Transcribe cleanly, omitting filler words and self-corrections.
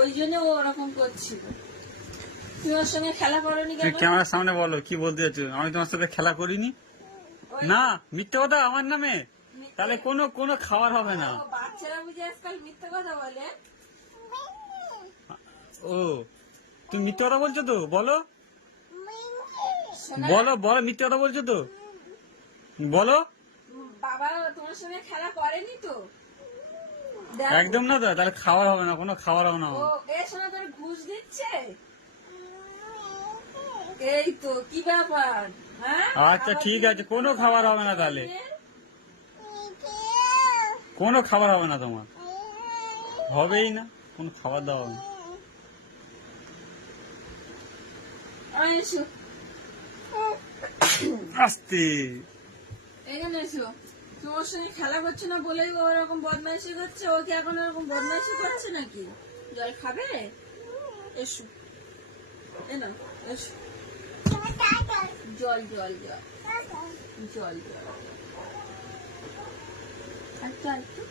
ওই জন্য ও ওরকম করছিল। তুমি ওর সঙ্গে খেলা করনি কেন? ক্যামেরার সামনে বলো কি বলতে চাচ্ছো। আমি তোমার সাথে খেলা করিনি না, মিথ্যে কথা আমার নামে। তাহলে কোনো কোনো খাবার হবে না। বাচ্চারা বুঝে আজকাল মিথ্যে কথা বলে। ও তুমি মিথ্যে কথা বলছো তো? বলো বলো বলো, মিথ্যে কথা বলছো তো? বলো। বাবা তোমার সঙ্গে খেলা করেনি তো? একদম না তো, তাহলে খাবার হবে না, কোনো খাবার হবে না। ও এর সঙ্গে তোর ঘুষ দিচ্ছে? এই তো কি ব্যাপার? হ্যাঁ আচ্ছা ঠিক আছে, কোনো খাবার হবে না তাহলে, কোনো খাবার হবে না তোমার, হবেই না, কোনো খাবার দাওয়া হবে না। এসো আস্তে এখানে এসো। তোমার সঙ্গে খেলা করছে না বলেই ও ওরকম বদমাইশি করছে। ও কি এখন ওরকম বদমাইশি করছে নাকি? জল খাবে? এসো এ না এসো। জল জল জল জল জল একটু একটু